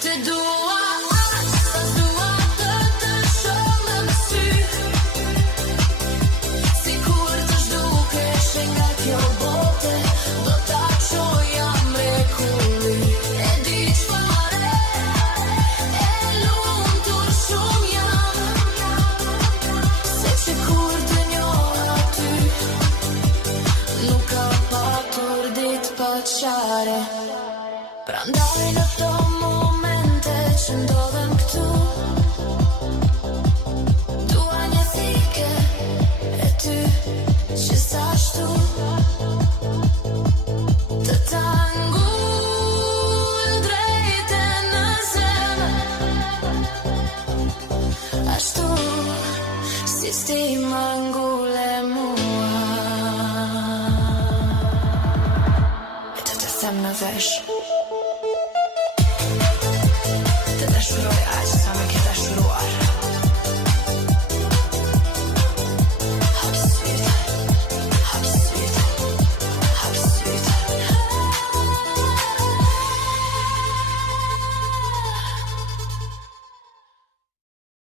Të dua sa dua të shoh në sy. Sikur të zhdukesh nga kjo bote, do ta çoja mrekulli. E di çfarë, e lumtur shumë jam, se që kur të njoha ty, nuk ka patur dit pa qare. Prandaj në këto momente që ndodhen këtu, dua një thike e ty që s'ashtu të tangull drejte në zemër, ashtu si sti mangulle mua. E të them në vesh